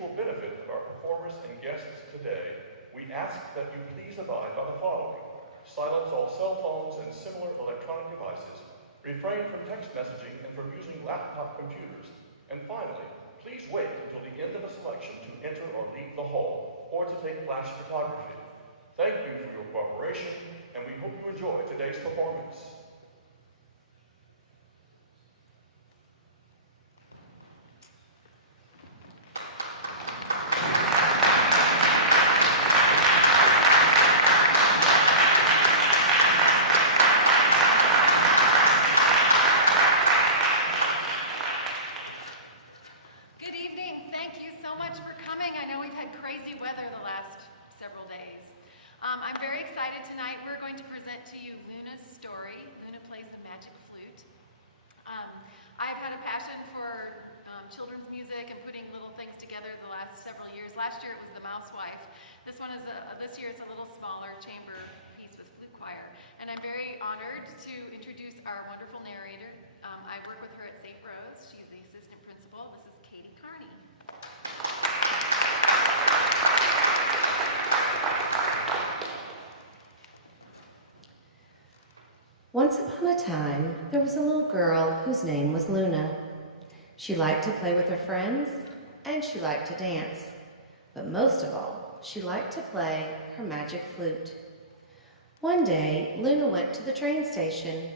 mutual benefit of our performers and guests today, we ask that you please abide by the following. Silence all cell phones and similar electronic devices. Refrain from text messaging and from using laptop computers. And finally, please wait until the end of a selection to enter or leave the hall, or to take flash photography. Thank you for your cooperation, and we hope you enjoy today's performance. This year it's a little smaller chamber piece with flute choir. And I'm very honored to introduce our wonderful narrator. I work with her at St. Rose. She's the assistant principal. This is Carney. Once upon a time, there was a little girl whose name was Luna. She liked to play with her friends, and she liked to dance. But most of all, she liked to play her magic flute. One day, Luna went to the train station.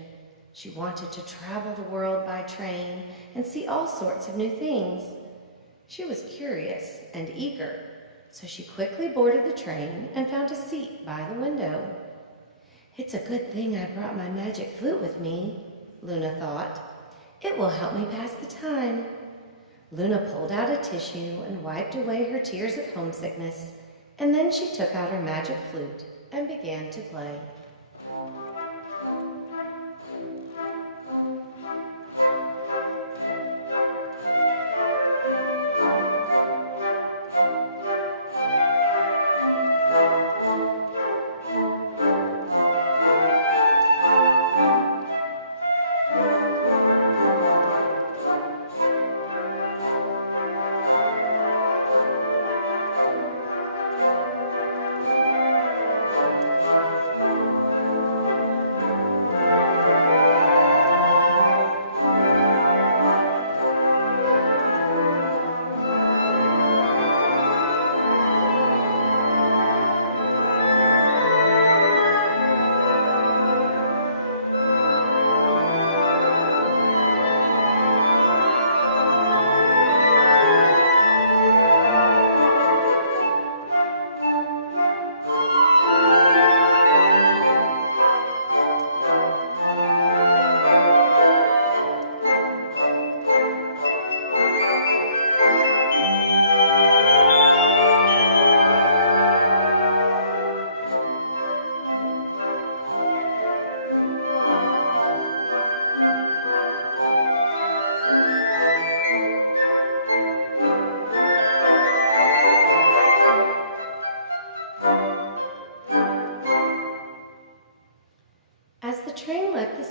She wanted to travel the world by train and see all sorts of new things. She was curious and eager, so she quickly boarded the train and found a seat by the window. "It's a good thing I brought my magic flute with me," Luna thought. "It will help me pass the time." Luna pulled out a tissue and wiped away her tears of homesickness, and then she took out her magic flute and began to play.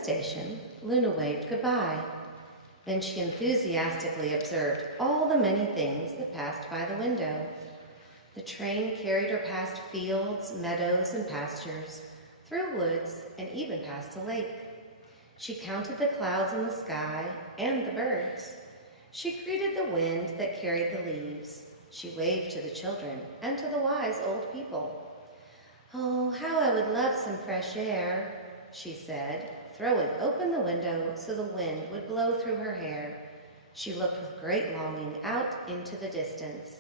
Station, Luna waved goodbye. Then she enthusiastically observed all the many things that passed by the window. The train carried her past fields, meadows, and pastures, through woods, and even past a lake. She counted the clouds in the sky and the birds. She greeted the wind that carried the leaves. She waved to the children and to the wise old people. "Oh, how I would love some fresh air," she said, throwing open the window so the wind would blow through her hair. She looked with great longing out into the distance.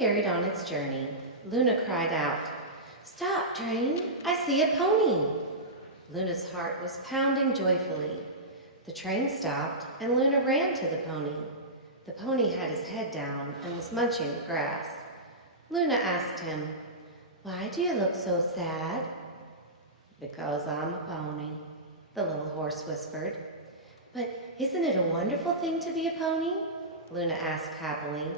carried on its journey, Luna cried out, "Stop, train! I see a pony!" Luna's heart was pounding joyfully. The train stopped, and Luna ran to the pony. The pony had his head down and was munching the grass. Luna asked him, "Why do you look so sad?" "Because I'm a pony," the little horse whispered. "But isn't it a wonderful thing to be a pony?" Luna asked happily.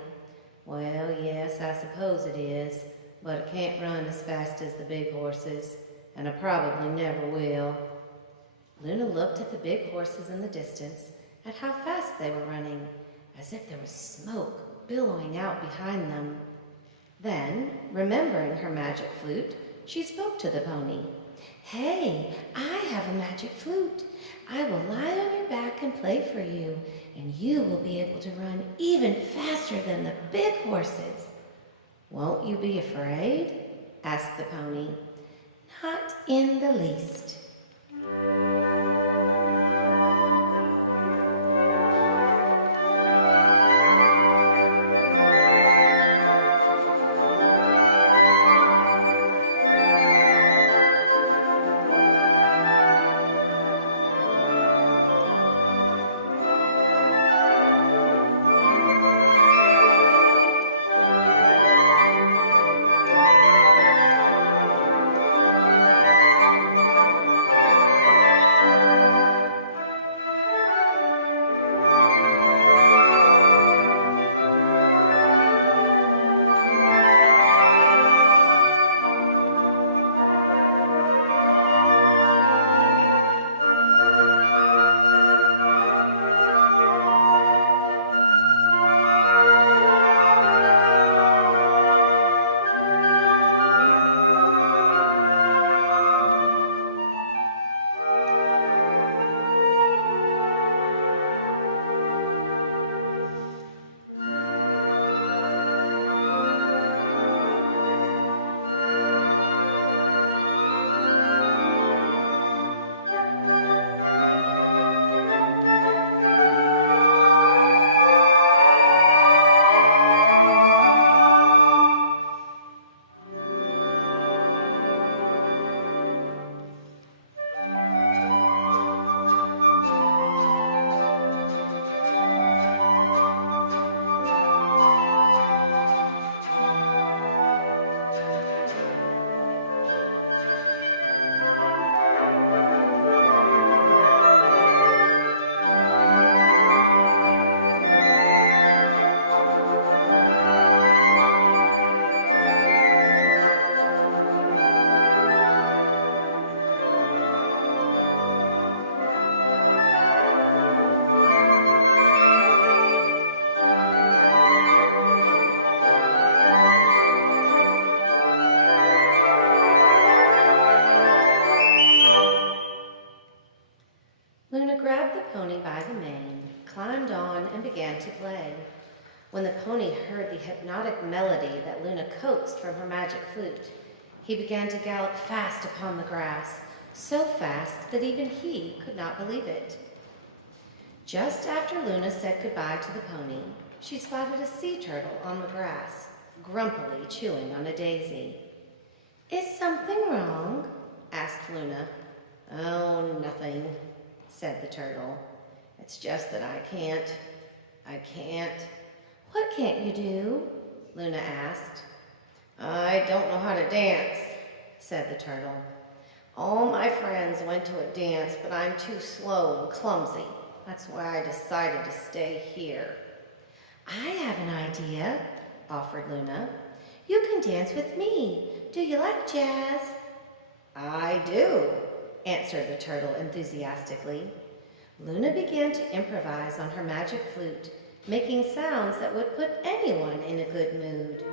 "Well, yes, I suppose it is, but I can't run as fast as the big horses, and I probably never will." Luna looked at the big horses in the distance, at how fast they were running, as if there was smoke billowing out behind them. Then, remembering her magic flute, she spoke to the pony. "Hey, I have a magic flute. I will lie on your back and play for you, and you will be able to run even faster than the big horses." "Won't you be afraid?" asked the pony. "Not in the least." By the mane, climbed on and began to play. When the pony heard the hypnotic melody that Luna coaxed from her magic flute, he began to gallop fast upon the grass, so fast that even he could not believe it. Just after Luna said goodbye to the pony, she spotted a sea turtle on the grass, grumpily chewing on a daisy. "Is something wrong?" asked Luna. "Oh, nothing," said the turtle. "It's just that I can't. "What can't you do?" Luna asked. "I don't know how to dance," said the turtle. "All my friends went to a dance, but I'm too slow and clumsy. That's why I decided to stay here." "I have an idea," offered Luna. "You can dance with me. Do you like jazz?" "I do," answered the turtle enthusiastically. Luna began to improvise on her magic flute, making sounds that would put anyone in a good mood.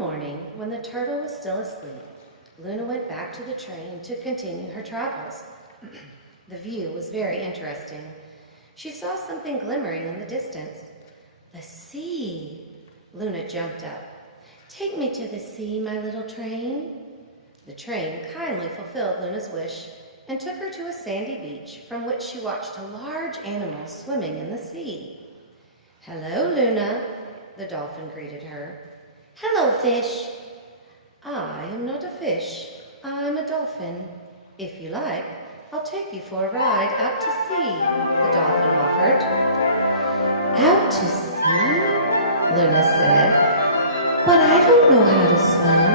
morning, when the turtle was still asleep, Luna went back to the train to continue her travels. The view was very interesting. She saw something glimmering in the distance. The sea! Luna jumped up. Take me to the sea, my little train. The train kindly fulfilled Luna's wish and took her to a sandy beach from which she watched a large animal swimming in the sea. Hello, Luna, the dolphin greeted her. Hello, fish. I am not a fish. I'm a dolphin. If you like, I'll take you for a ride out to sea, the dolphin offered. Out to sea? Luna said. But I don't know how to swim.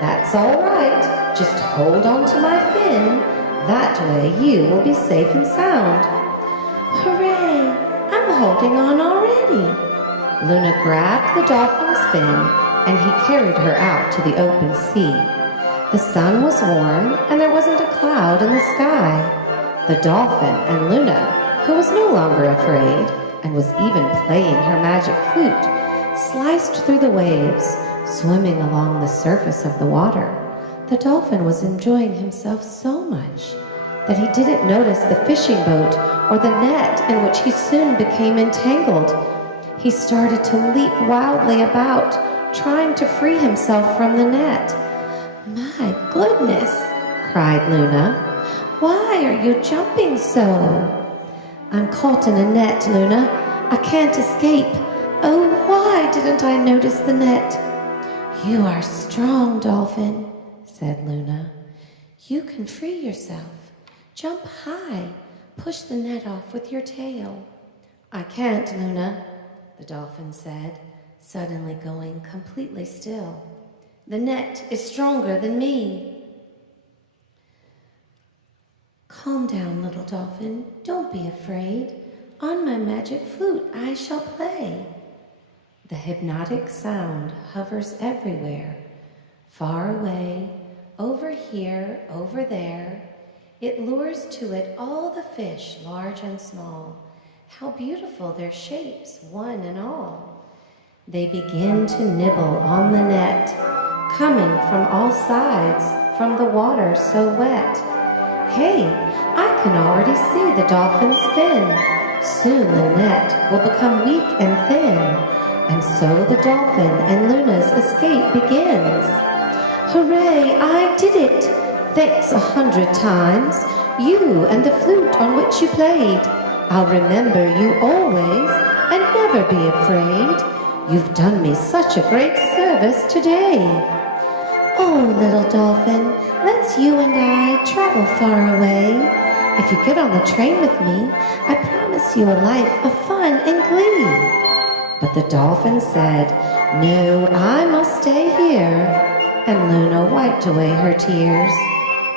That's all right. Just hold on to my fin. That way you will be safe and sound. Hooray! I'm holding on already. Luna grabbed the dolphin's fin and he carried her out to the open sea. The sun was warm and there wasn't a cloud in the sky. The dolphin and Luna, who was no longer afraid and was even playing her magic flute, sliced through the waves, swimming along the surface of the water. The dolphin was enjoying himself so much that he didn't notice the fishing boat or the net in which he soon became entangled. He started to leap wildly about, trying to free himself from the net. My goodness, cried Luna. Why are you jumping so? I'm caught in a net, Luna. I can't escape. Oh, why didn't I notice the net? You are strong, Dolphin, said Luna. You can free yourself. Jump high. Push the net off with your tail. I can't, Luna, the dolphin said, suddenly going completely still. The net is stronger than me. Calm down, little dolphin. Don't be afraid. On my magic flute I shall play. The hypnotic sound hovers everywhere, far away, over here, over there. It lures to it all the fish, large and small. How beautiful their shapes, one and all. They begin to nibble on the net, coming from all sides, from the water so wet. Hey, I can already see the dolphin's fin. Soon the net will become weak and thin, and so the dolphin and Luna's escape begins. Hooray, I did it! Thanks 100 times, you and the flute on which you played. I'll remember you always and never be afraid. You've done me such a great service today. Oh, little dolphin, let's you and I travel far away. If you get on the train with me, I promise you a life of fun and glee. But the dolphin said, no, I must stay here. And Luna wiped away her tears.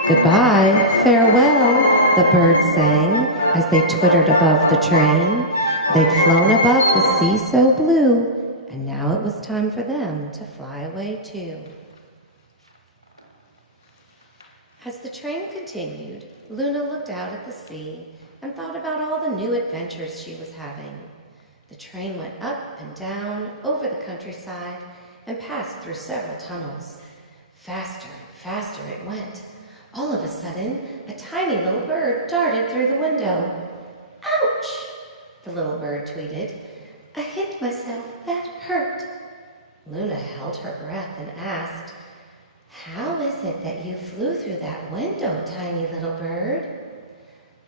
Goodbye, farewell, the birds sang as they twittered above the train. They'd flown above the sea so blue, and now it was time for them to fly away too. As the train continued, Luna looked out at the sea and thought about all the new adventures she was having. The train went up and down over the countryside and passed through several tunnels. Faster and faster it went. All of a sudden, a tiny little bird darted through the window. Ouch! The little bird tweeted. I hit myself. That hurt. Luna held her breath and asked, how is it that you flew through that window, tiny little bird?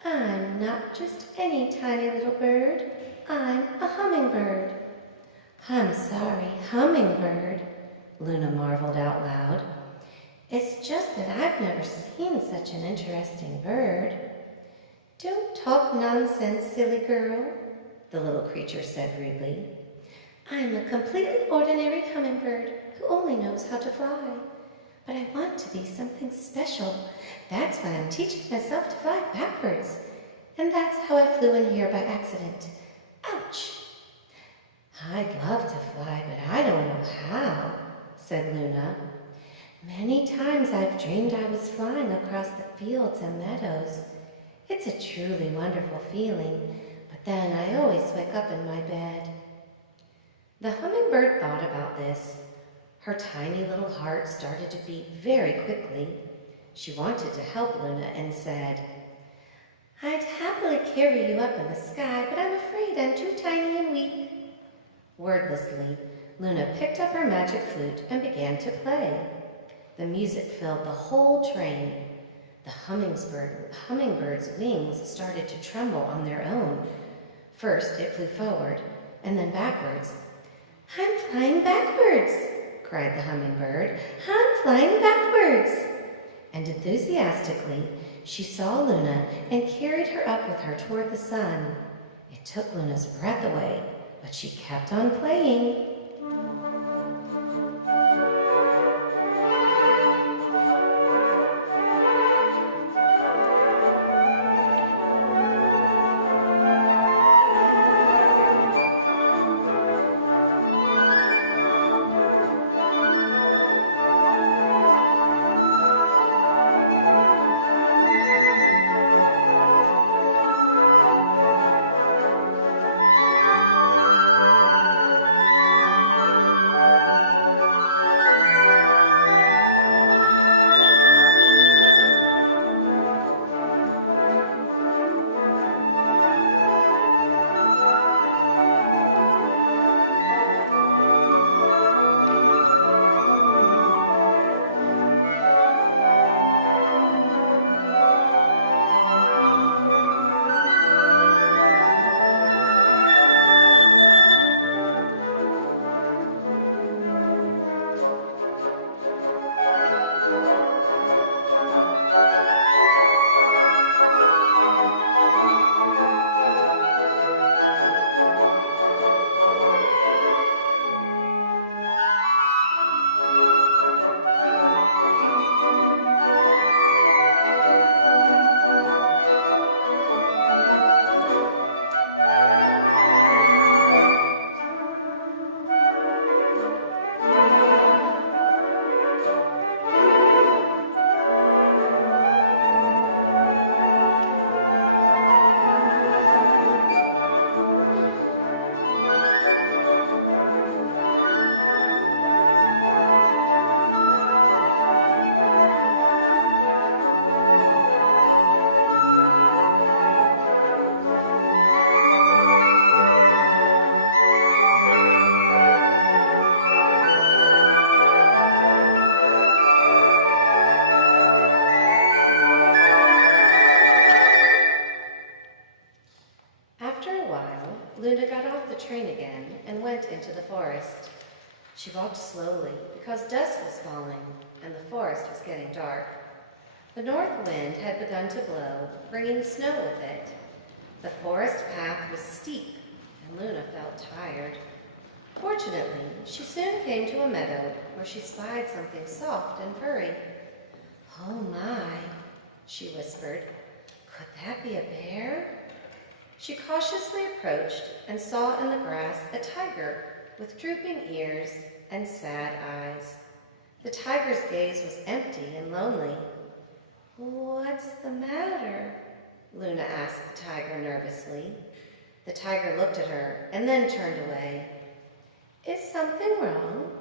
I'm not just any tiny little bird. I'm a hummingbird. I'm sorry, Hummingbird, Luna marveled out loud. It's just that I've never seen such an interesting bird. Don't talk nonsense, silly girl, the little creature said rudely. I'm a completely ordinary hummingbird who only knows how to fly. But I want to be something special. That's why I'm teaching myself to fly backwards. And that's how I flew in here by accident. Ouch! I'd love to fly, but I don't know how, said Luna. Many times I've dreamed I was flying across the fields and meadows. It's a truly wonderful feeling, but then I always wake up in my bed. The hummingbird thought about this. Her tiny little heart started to beat very quickly. She wanted to help Luna and said, "I'd happily carry you up in the sky, but I'm afraid I'm too tiny and weak." Wordlessly, Luna picked up her magic flute and began to play. The music filled the whole train. The hummingbird's wings started to tremble on their own. First, it flew forward, and then backwards. "I'm flying backwards," cried the hummingbird. "I'm flying backwards." And enthusiastically, she saw Luna and carried her up with her toward the sun. It took Luna's breath away, but she kept on playing. Luna got off the train again and went into the forest. She walked slowly because dusk was falling and the forest was getting dark. The north wind had begun to blow, bringing snow with it. The forest path was steep and Luna felt tired. Fortunately, she soon came to a meadow where she spied something soft and furry. "Oh my," she whispered. "Could that be a bear?" She cautiously approached and saw in the grass a tiger with drooping ears and sad eyes. The tiger's gaze was empty and lonely. "What's the matter?" Luna asked the tiger nervously. The tiger looked at her and then turned away. "Is something wrong?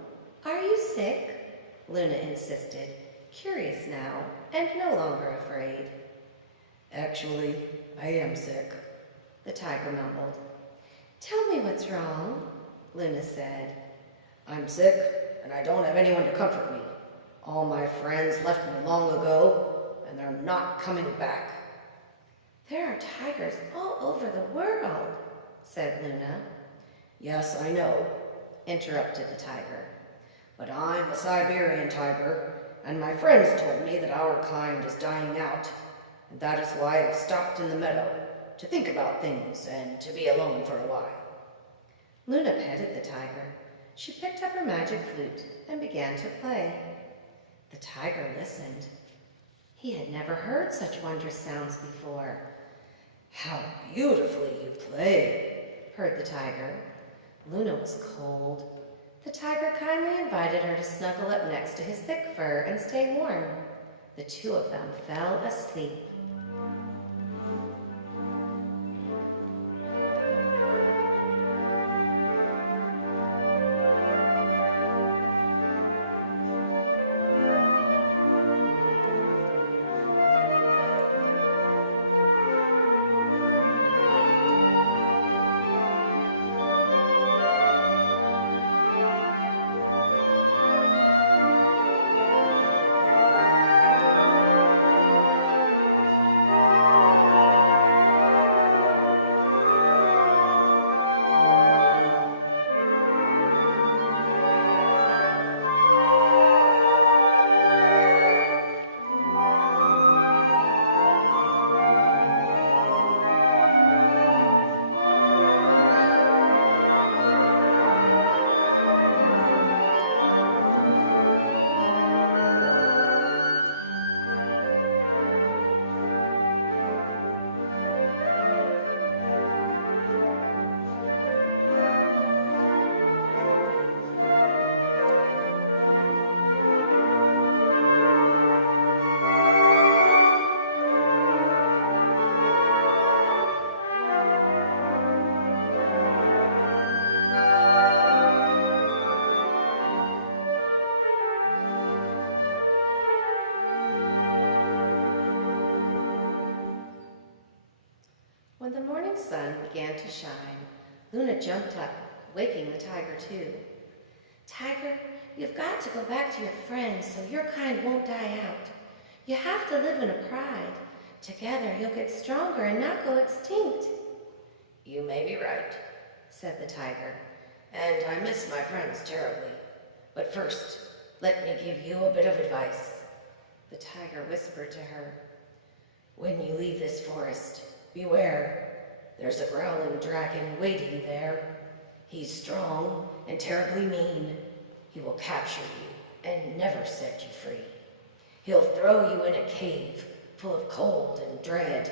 Are you sick?" Luna insisted, curious now and no longer afraid. "Actually, I am sick," the tiger mumbled. "Tell me what's wrong," Luna said. "I'm sick and I don't have anyone to comfort me. All my friends left me long ago and they're not coming back." "There are tigers all over the world," said Luna. "Yes, I know," interrupted the tiger. "But I'm a Siberian tiger, and my friends told me that our kind is dying out, and that is why I've stopped in the meadow, to think about things and to be alone for a while." Luna petted the tiger. She picked up her magic flute and began to play. The tiger listened. He had never heard such wondrous sounds before. "How beautifully you play," purred the tiger. Luna was cold. The tiger kindly invited her to snuggle up next to his thick fur and stay warm. The two of them fell asleep. began to shine. Luna jumped up, waking the tiger too. Tiger, you've got to go back to your friends so your kind won't die out. You have to live in a pride. Together you'll get stronger and not go extinct. You may be right, said the tiger, and I miss my friends terribly. But first, let me give you a bit of advice. The tiger whispered to her. When you leave this forest, beware. There's a growling dragon waiting there. He's strong and terribly mean. He will capture you and never set you free. He'll throw you in a cave full of cold and dread.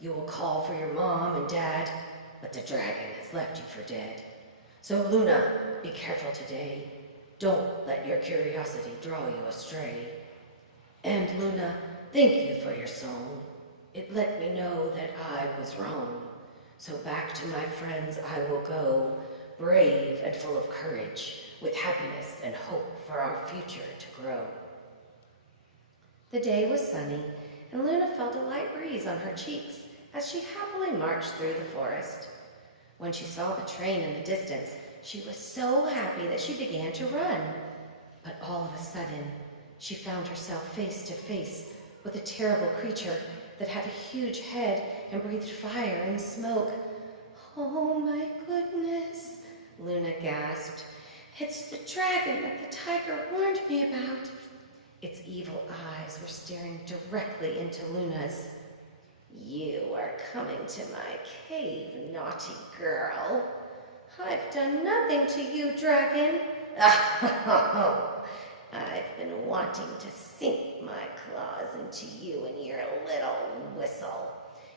You will call for your mom and dad, but the dragon has left you for dead. So Luna, be careful today. Don't let your curiosity draw you astray. And Luna, thank you for your song. It let me know that I was wrong. So back to my friends I will go, brave and full of courage, with happiness and hope for our future to grow. The day was sunny, and Luna felt a light breeze on her cheeks as she happily marched through the forest. When she saw the train in the distance, she was so happy that she began to run. But all of a sudden, she found herself face to face with a terrible creature that had a huge head and breathed fire and smoke. Oh my goodness, Luna gasped. It's the dragon that the tiger warned me about. Its evil eyes were staring directly into Luna's. You are coming to my cave, naughty girl. I've done nothing to you, dragon. I've been wanting to sink my claws into you and your little whistle.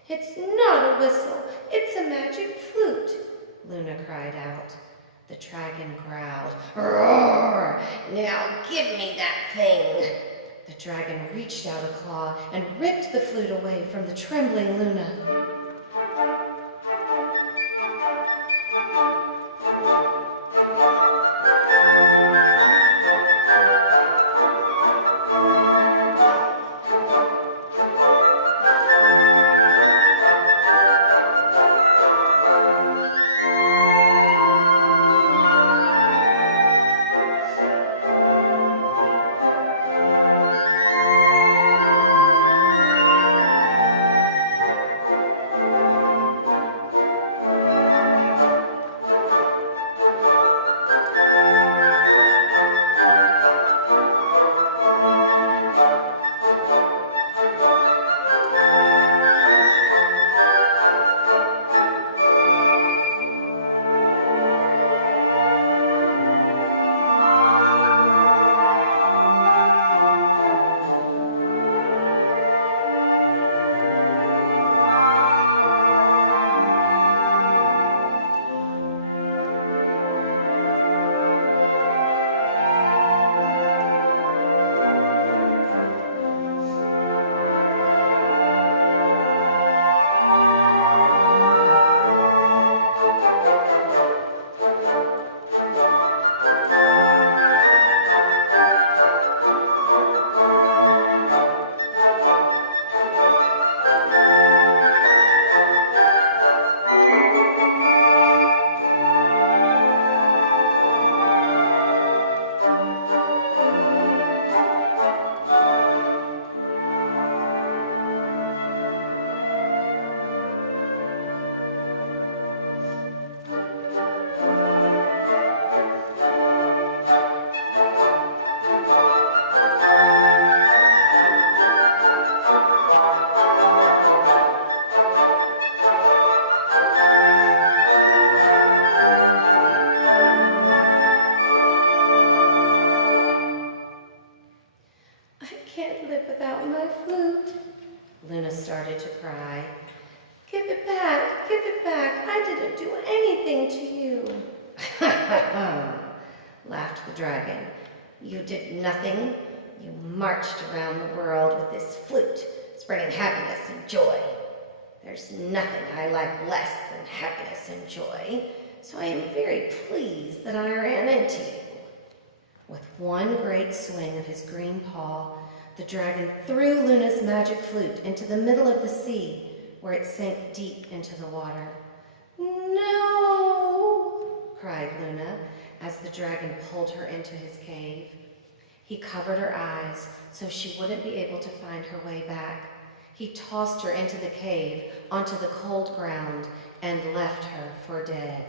It's not a whistle, it's a magic flute, Luna cried out. The dragon growled, Roar! Now give me that thing. The dragon reached out a claw and ripped the flute away from the trembling Luna. Laughed the dragon. You did nothing. You marched around the world with this flute, spreading happiness and joy. There's nothing I like less than happiness and joy, so I am very pleased that I ran into you. With one great swing of his green paw, the dragon threw Luna's magic flute into the middle of the sea, where it sank deep into the water. cried Luna as the dragon pulled her into his cave. He covered her eyes so she wouldn't be able to find her way back. He tossed her into the cave onto the cold ground and left her for dead.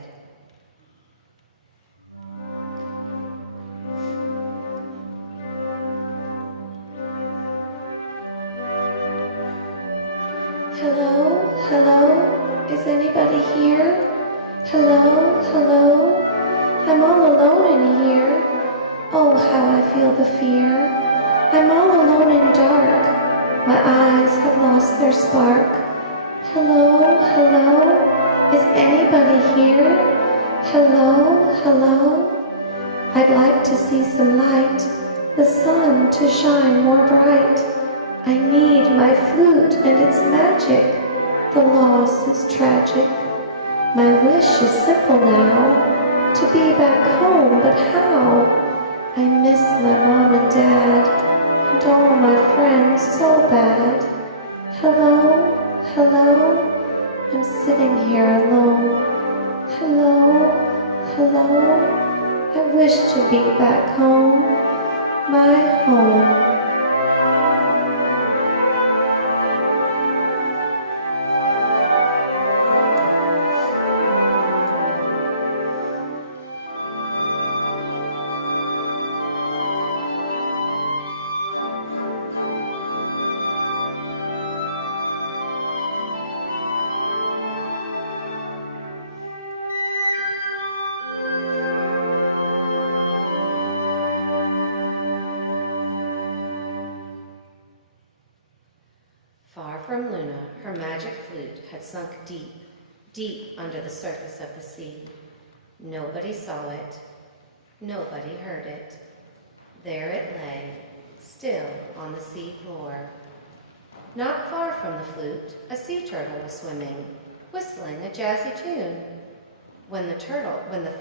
Hello? Hello? Is anybody here? Hello? Hello? I'm all alone in here. Oh, how I feel the fear. I'm all alone and dark. My eyes have lost their spark. Hello? Hello? Is anybody here? Hello? Hello? I'd like to see some light, the sun to shine more bright. I need my flute and its magic. The loss is tragic. My wish is simple now, to be back home, but how? I miss my mom and dad, and all my friends so bad. Hello? Hello? I'm sitting here alone. Hello? Hello? I wish to be back home, my home. Far from Luna, her magic flute had sunk deep, deep under the surface of the sea. Nobody saw it. Nobody heard it. There it lay, still on the sea floor. Not far from the flute, a sea turtle was swimming, whistling a jazzy tune. When the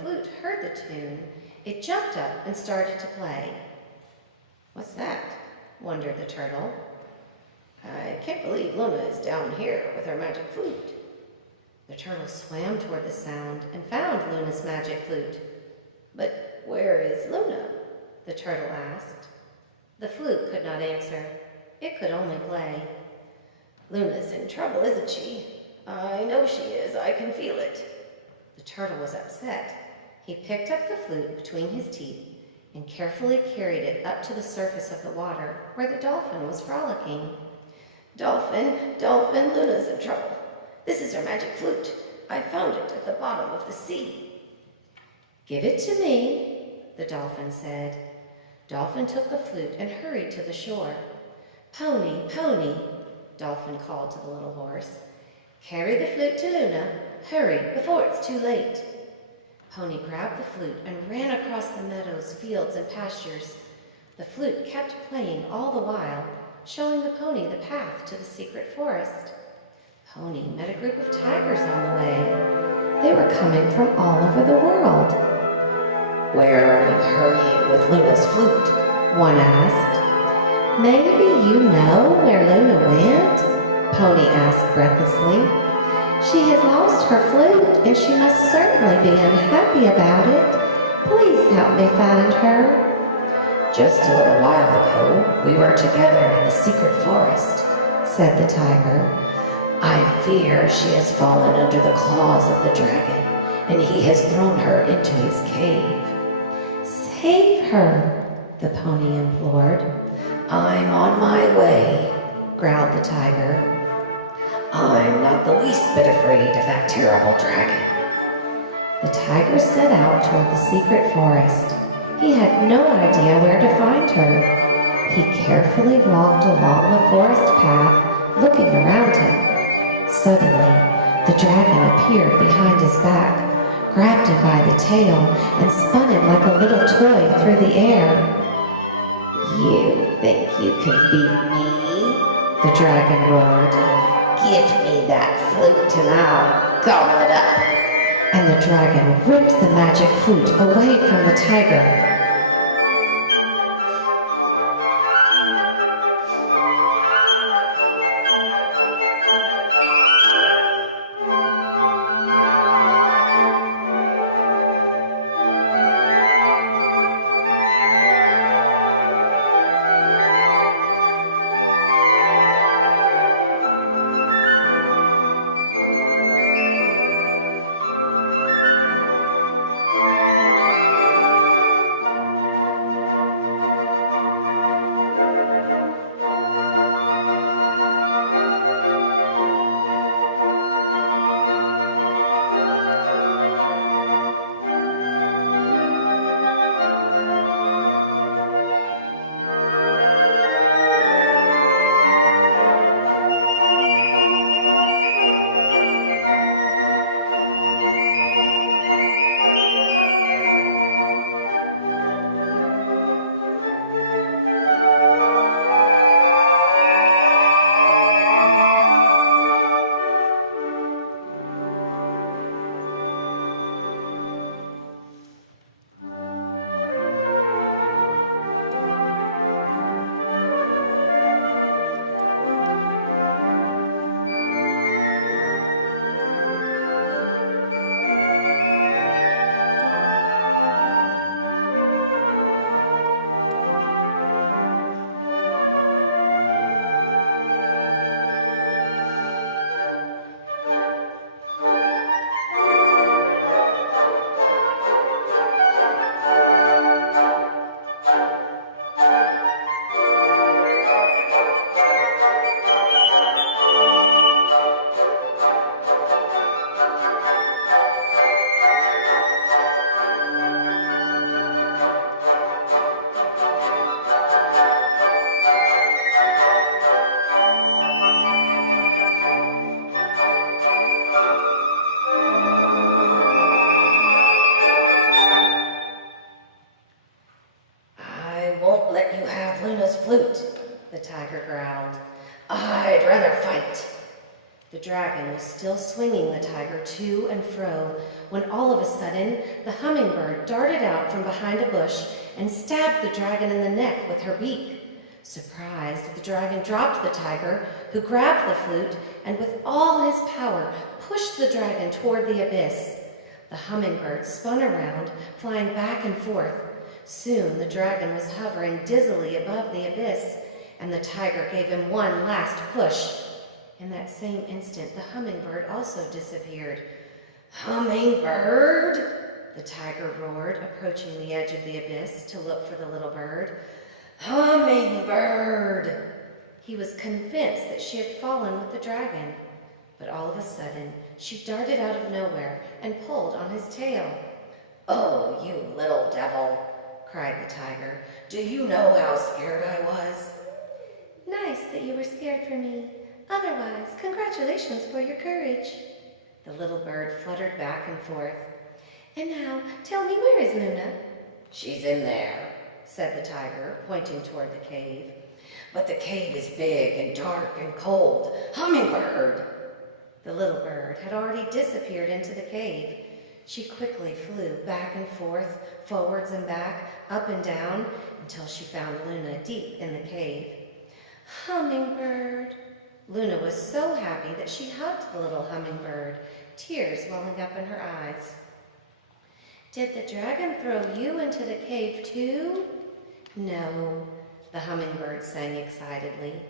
flute heard the tune, it jumped up and started to play. "What's that?" wondered the turtle. "I can't believe Luna is down here with her magic flute." The turtle swam toward the sound and found Luna's magic flute. "But where is Luna?" the turtle asked. The flute could not answer. It could only play. "Luna's in trouble, isn't she? I know she is. I can feel it." The turtle was upset. He picked up the flute between his teeth and carefully carried it up to the surface of the water where the dolphin was frolicking. "Dolphin, Dolphin, Luna's in trouble. This is her magic flute. I found it at the bottom of the sea." "Give it to me," the dolphin said. Dolphin took the flute and hurried to the shore. "Pony, Pony," Dolphin called to the little horse. "Carry the flute to Luna. Hurry, before it's too late." Pony grabbed the flute and ran across the meadows, fields, and pastures. The flute kept playing all the while, showing the pony the path to the secret forest. Pony met a group of tigers on the way. They were coming from all over the world. "Where are you hurrying with Luna's flute?" one asked. "Maybe you know where Luna went?" Pony asked breathlessly. "She has lost her flute and she must certainly be unhappy about it. Please help me find her." "Just a little while ago, we were together in the secret forest," said the tiger. "I fear she has fallen under the claws of the dragon, and he has thrown her into his cave." "Save her," the pony implored. "I'm on my way," growled the tiger. "I'm not the least bit afraid of that terrible dragon." The tiger set out toward the secret forest. He had no idea where to find her. He carefully walked along the forest path, looking around him. Suddenly, the dragon appeared behind his back, grabbed him by the tail, and spun him like a little toy through the air. "You think you can beat me?" the dragon roared. "Give me that flute and I'll gobble it up." And the dragon ripped the magic flute away from the tiger. flute, the tiger growled. I'd rather fight. The dragon was still swinging the tiger to and fro when all of a sudden the hummingbird darted out from behind a bush and stabbed the dragon in the neck with her beak. Surprised, the dragon dropped the tiger, who grabbed the flute and with all his power pushed the dragon toward the abyss. The hummingbird spun around, flying back and forth. Soon the dragon was hovering dizzily above the abyss, and the tiger gave him one last push. In that same instant, the hummingbird also disappeared. Hummingbird, the tiger roared, approaching the edge of the abyss to look for the little bird. Hummingbird! He was convinced that she had fallen with the dragon, but all of a sudden, she darted out of nowhere and pulled on his tail. Oh, you little devil, cried the tiger. Do you know how scared I was? Nice that you were scared for me. Otherwise, congratulations for your courage. The little bird fluttered back and forth. And now, tell me, where is Luna? She's in there, said the tiger, pointing toward the cave. But the cave is big and dark and cold. Hummingbird! The little bird had already disappeared into the cave. She quickly flew back and forth, forwards and back, up and down, until she found Luna deep in the cave. Hummingbird! Luna was so happy that she hugged the little hummingbird, tears welling up in her eyes. Did the dragon throw you into the cave too? No, the hummingbird sang excitedly.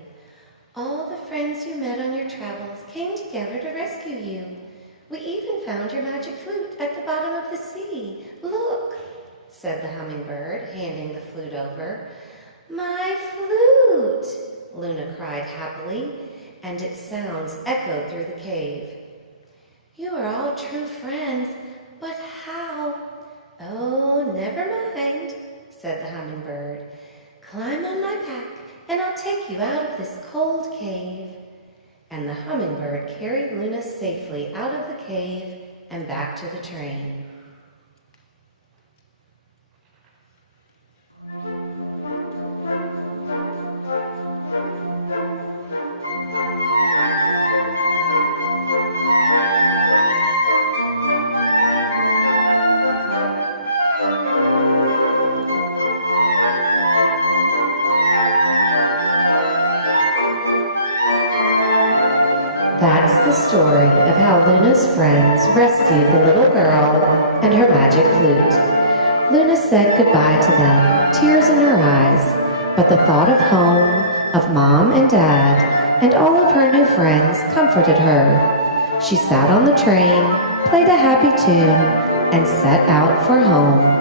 All the friends you met on your travels came together to rescue you. We even found your magic flute at the bottom of the sea. Look, said the hummingbird, handing the flute over. My flute, Luna cried happily, and its sounds echoed through the cave. You are all true friends, but how? Oh, never mind, said the hummingbird. Climb on my back, and I'll take you out of this cold cave. And the hummingbird carried Luna safely out of the cave and back to the train. That's the story of how Luna's friends rescued the little girl and her magic flute. Luna said goodbye to them, tears in her eyes, but the thought of home, of Mom and Dad, and all of her new friends comforted her. She sat on the train, played a happy tune, and set out for home.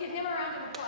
give him a round of applause.